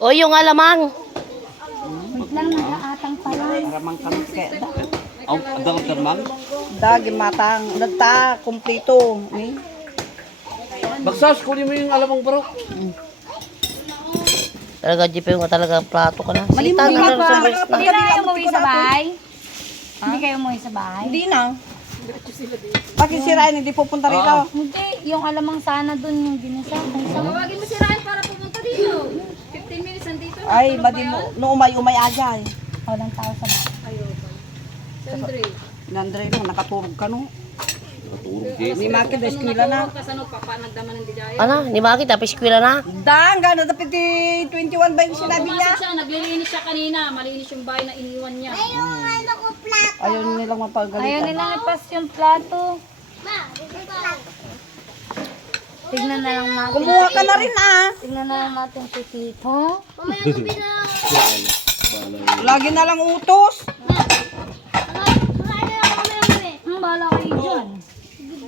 O, yung alamang. Wait lang, nag-aatang pala. Ramang kanke. Ang adang termang. Dagi matang. Nagta, kumplito. Ni? Bagsas, kunin mo yung alamang barok. Talaga, Jeep, yung talaga plato ka na. Mali Sita mo na nga lang pa. sa breast na. Hindi na kayo umuwi sa bahay? Hindi kayo umuwi sa bahay? Hindi na. Bakit sirain, hindi pupunta rito. Hindi, yung alamang sana dun yung ginisa. Kung saan. Tawagin mo si Ryan para pumunta dito. 15 minutes nandito. Ay, madi mo. No umay aja. Walang tao sa bahay. Sandre. Nandre no, nakaturog ka no. Turog di. Ni Maki, eskwela na. Kasano papa nagdaman ng dijaya. Ano, ni Maki, tapos eskwela na. Dang, gano'n dapat 21 ba yung sinabi niya? Pumasok siya, naglilinis siya kanina. Malinis yung bahay na iniwan niya. Ayaw nilang Ayaw mapagalitan. nilang ipas yung plato. Tignan na lang natin. Kumuha ka na rin ah. Tignan na lang natin si Tito. Lagi na lang utos.